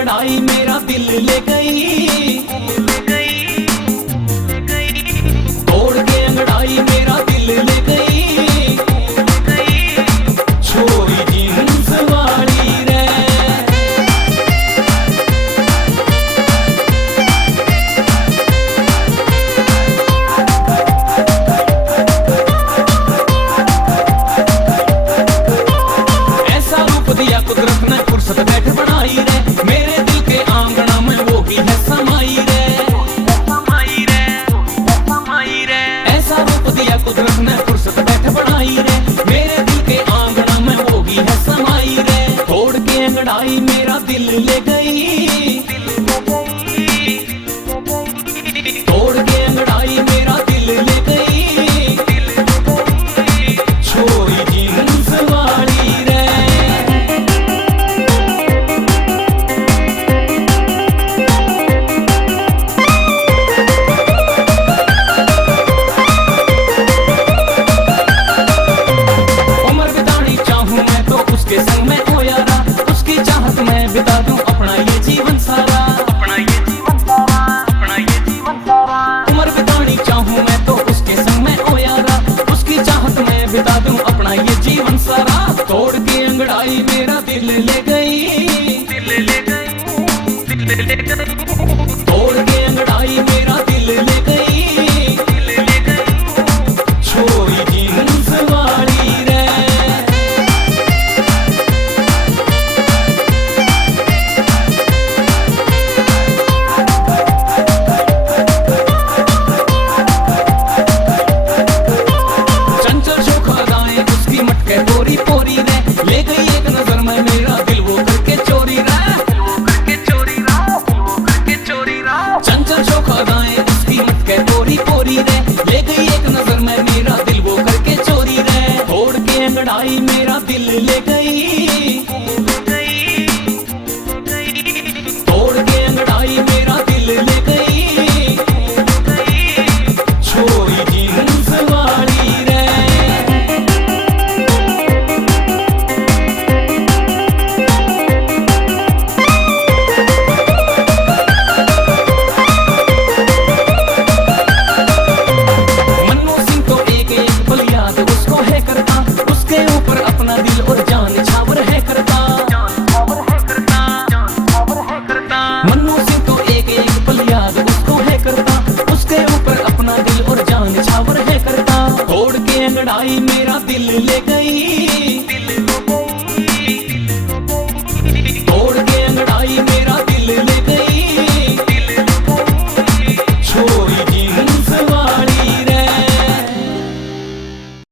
अंगड़ाई मेरा दिल ले गई, तोड़ के अंगड़ाई मेरा दिल ले गई, छोरी जीन्स वाली रे। ऐसा रूप दिया कुदरत ने फुर्सत बैठ बनाई रे, मेरे दिल के आंगना में वो ही है समाई रे। ऐसा रूप दिया कुदरत ने फुर्सत बैठ बनाई रे, मेरे दिल के आंगना में वो ही है समाई रे। तोड़ के अंगड़ाई मेरा दिल ले गई, तोड़ के अंगड़ाई मेरा दिल ले गई, छोरी जीन्स वाली रे। उम्र बितानी चाहूं मैं तो उसके संग में ओ यारा, उसकी चाहत में बिता दूं अपना ये जीवन सारा, अपना ये जीवन सारा, अपना ये जीवन सारा। उम्र बितानी चाहूं मैं तो उसके संग में ओ यारा, उसकी चाहत में बिता दूं अपना ये जीवन सारा। तोड़ के अंगड़ाई मेरा दिल ले गई, दिल ले गई, दिल ले गई, तोड़ के अंगड़ाई मेरा दिल ले गई, दिल ले गई, छोरी जीन्स वाली रे। चंचल चोखा अदाएं उसकी मटके पोरी पोरी रे, ले गई एक नजर में मेरा दिल वो करके चोरी रे, वो करके चोरी रा, वो करके चोरी रा। चंचल चोखा अदाएं उसकी मटके पोरी पोरी रे, ले गई एक नजर में मेरा दिल वो करके चोरी रे। तोड़ के अंगड़ाई मेरा दिल ले गई, तोड़ के अंगड़ाई मेरा दिल ले गई, छोरी जीन्स वाली रे। मन्नू सिंह तो एक एक पल याद उसको है करता, उसके ऊपर अपना दिल और जान छावर है करता, मन्नू सिंह तो एक एक पल याद उसको है करता, उसके ऊपर अपना दिल और जान छावर है करता। तोड़ के अंगड़ाई मेरा दिल ले गई।